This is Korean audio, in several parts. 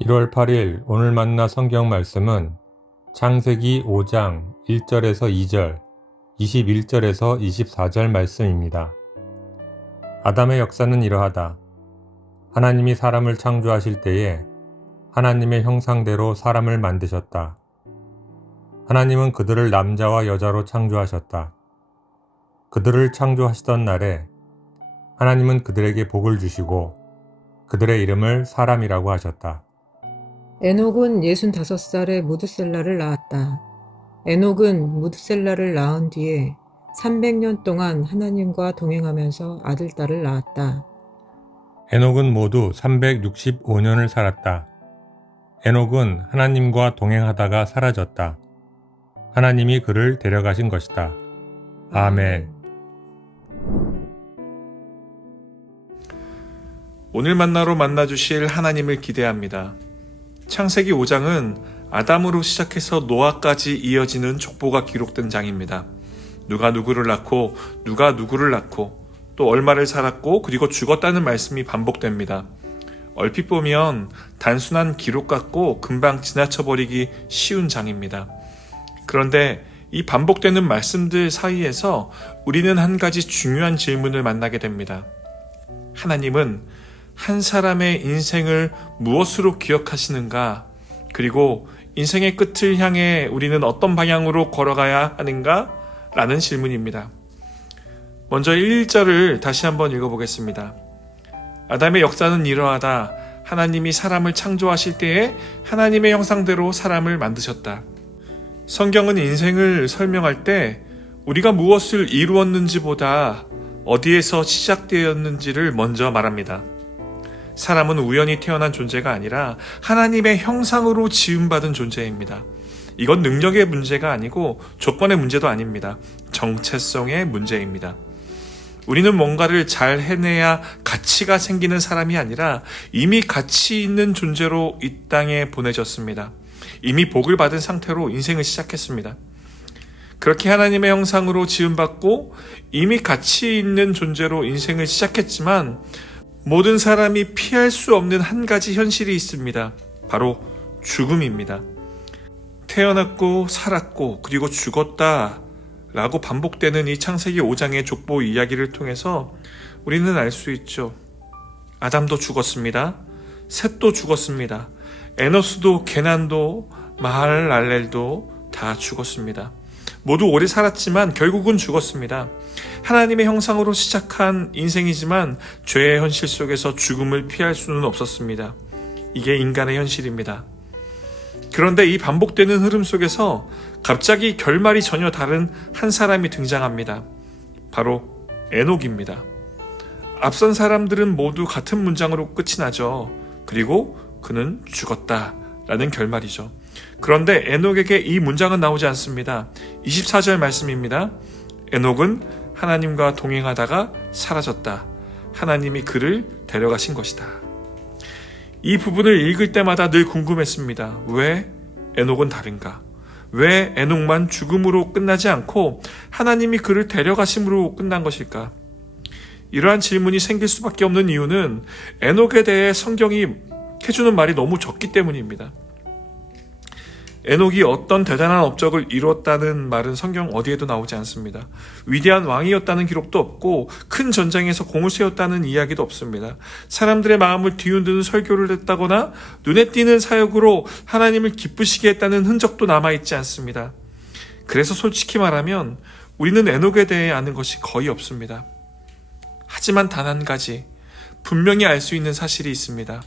1월 8일 오늘 만나 성경 말씀은 창세기 5장 1절에서 2절, 21절에서 24절 말씀입니다. 아담의 역사는 이러하다. 하나님이 사람을 창조하실 때에 하나님의 형상대로 사람을 만드셨다. 하나님은 그들을 남자와 여자로 창조하셨다. 그들을 창조하시던 날에 하나님은 그들에게 복을 주시고 그들의 이름을 사람이라고 하셨다. 에녹은 65살에 무드셀라를 낳았다. 에녹은 무드셀라를 낳은 뒤에 300년 동안 하나님과 동행하면서 아들, 딸을 낳았다. 에녹은 모두 365년을 살았다. 에녹은 하나님과 동행하다가 사라졌다. 하나님이 그를 데려가신 것이다. 아멘. 오늘 만나로 만나주실 하나님을 기대합니다. 창세기 5장은 아담으로 시작해서 노아까지 이어지는 족보가 기록된 장입니다. 누가 누구를 낳고 누가 누구를 낳고 또 얼마를 살았고 그리고 죽었다는 말씀이 반복됩니다. 얼핏 보면 단순한 기록 같고 금방 지나쳐버리기 쉬운 장입니다. 그런데 이 반복되는 말씀들 사이에서 우리는 한 가지 중요한 질문을 만나게 됩니다. 하나님은 한 사람의 인생을 무엇으로 기억하시는가? 그리고 인생의 끝을 향해 우리는 어떤 방향으로 걸어가야 하는가? 라는 질문입니다. 먼저 1절을 다시 한번 읽어보겠습니다. 아담의 역사는 이러하다. 하나님이 사람을 창조하실 때에 하나님의 형상대로 사람을 만드셨다. 성경은 인생을 설명할 때 우리가 무엇을 이루었는지보다 어디에서 시작되었는지를 먼저 말합니다. 사람은 우연히 태어난 존재가 아니라 하나님의 형상으로 지음받은 존재입니다. 이건 능력의 문제가 아니고 조건의 문제도 아닙니다. 정체성의 문제입니다. 우리는 뭔가를 잘 해내야 가치가 생기는 사람이 아니라 이미 가치 있는 존재로 이 땅에 보내졌습니다. 이미 복을 받은 상태로 인생을 시작했습니다. 그렇게 하나님의 형상으로 지음받고 이미 가치 있는 존재로 인생을 시작했지만 모든 사람이 피할 수 없는 한 가지 현실이 있습니다. 바로 죽음입니다. 태어났고 살았고 그리고 죽었다 라고 반복되는 이 창세기 5장의 족보 이야기를 통해서 우리는 알 수 있죠. 아담도 죽었습니다. 셋도 죽었습니다. 에노스도 게난도 마할랄렐도 다 죽었습니다. 모두 오래 살았지만 결국은 죽었습니다. 하나님의 형상으로 시작한 인생이지만 죄의 현실 속에서 죽음을 피할 수는 없었습니다. 이게 인간의 현실입니다. 그런데 이 반복되는 흐름 속에서 갑자기 결말이 전혀 다른 한 사람이 등장합니다. 바로 에녹입니다. 앞선 사람들은 모두 같은 문장으로 끝이 나죠. 그리고 그는 죽었다라는 결말이죠. 그런데 에녹에게 이 문장은 나오지 않습니다. 24절 말씀입니다. 에녹은 하나님과 동행하다가 사라졌다. 하나님이 그를 데려가신 것이다. 이 부분을 읽을 때마다 늘 궁금했습니다. 왜 에녹은 다른가? 왜 에녹만 죽음으로 끝나지 않고 하나님이 그를 데려가심으로 끝난 것일까? 이러한 질문이 생길 수밖에 없는 이유는 에녹에 대해 성경이 해주는 말이 너무 적기 때문입니다. 에녹이 어떤 대단한 업적을 이루었다는 말은 성경 어디에도 나오지 않습니다. 위대한 왕이었다는 기록도 없고 큰 전쟁에서 공을 세웠다는 이야기도 없습니다. 사람들의 마음을 뒤흔드는 설교를 했다거나 눈에 띄는 사역으로 하나님을 기쁘시게 했다는 흔적도 남아있지 않습니다. 그래서 솔직히 말하면 우리는 에녹에 대해 아는 것이 거의 없습니다. 하지만 단 한 가지 분명히 알 수 있는 사실이 있습니다.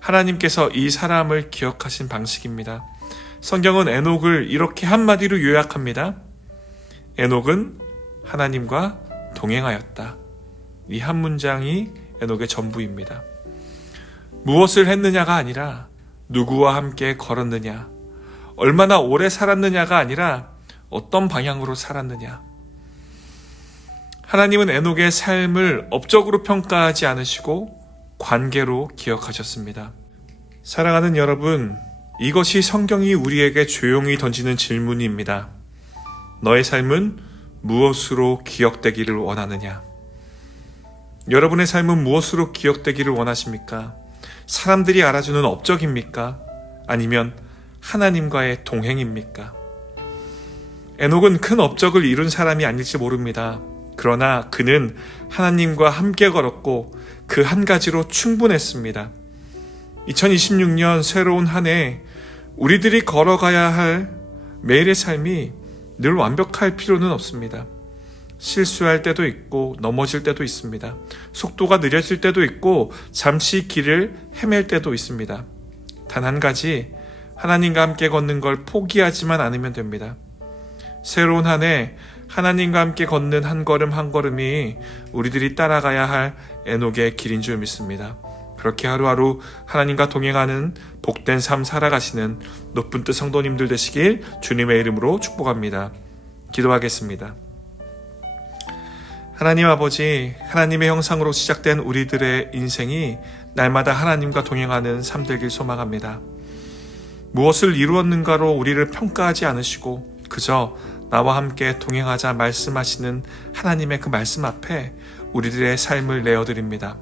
하나님께서 이 사람을 기억하신 방식입니다. 성경은 에녹을 이렇게 한마디로 요약합니다. 에녹은 하나님과 동행하였다. 이 한 문장이 에녹의 전부입니다. 무엇을 했느냐가 아니라 누구와 함께 걸었느냐, 얼마나 오래 살았느냐가 아니라 어떤 방향으로 살았느냐. 하나님은 에녹의 삶을 업적으로 평가하지 않으시고 관계로 기억하셨습니다. 사랑하는 여러분, 이것이 성경이 우리에게 조용히 던지는 질문입니다. 너의 삶은 무엇으로 기억되기를 원하느냐? 여러분의 삶은 무엇으로 기억되기를 원하십니까? 사람들이 알아주는 업적입니까? 아니면 하나님과의 동행입니까? 에녹은 큰 업적을 이룬 사람이 아닐지 모릅니다. 그러나 그는 하나님과 함께 걸었고 그 한 가지로 충분했습니다. 2026년 새로운 한 해 우리들이 걸어가야 할 매일의 삶이 늘 완벽할 필요는 없습니다. 실수할 때도 있고 넘어질 때도 있습니다. 속도가 느려질 때도 있고 잠시 길을 헤맬 때도 있습니다. 단 한 가지, 하나님과 함께 걷는 걸 포기하지만 않으면 됩니다. 새로운 한 해 하나님과 함께 걷는 한 걸음 한 걸음이 우리들이 따라가야 할 에녹의 길인 줄 믿습니다. 그렇게 하루하루 하나님과 동행하는 복된 삶 살아가시는 높은 뜻 성도님들 되시길 주님의 이름으로 축복합니다. 기도하겠습니다. 하나님 아버지, 하나님의 형상으로 시작된 우리들의 인생이 날마다 하나님과 동행하는 삶 되길 소망합니다. 무엇을 이루었는가로 우리를 평가하지 않으시고 그저 나와 함께 동행하자 말씀하시는 하나님의 그 말씀 앞에 우리들의 삶을 내어드립니다.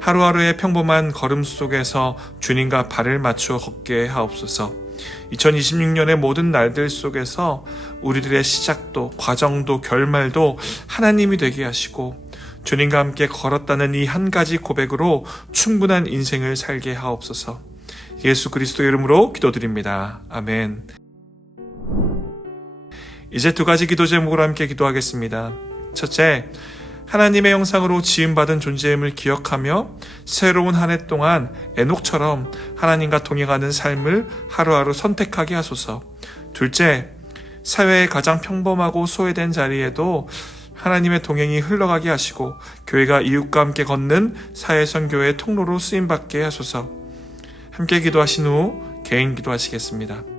하루하루의 평범한 걸음 속에서 주님과 발을 맞추어 걷게 하옵소서. 2026년의 모든 날들 속에서 우리들의 시작도 과정도 결말도 하나님이 되게 하시고 주님과 함께 걸었다는 이 한 가지 고백으로 충분한 인생을 살게 하옵소서. 예수 그리스도 이름으로 기도드립니다. 아멘. 이제 두 가지 기도 제목으로 함께 기도하겠습니다. 첫째, 하나님의 형상으로 지음받은 존재임을 기억하며 새로운 한 해 동안 에녹처럼 하나님과 동행하는 삶을 하루하루 선택하게 하소서. 둘째, 사회의 가장 평범하고 소외된 자리에도 하나님의 동행이 흘러가게 하시고 교회가 이웃과 함께 걷는 사회선교의 통로로 쓰임받게 하소서. 함께 기도하신 후 개인 기도하시겠습니다.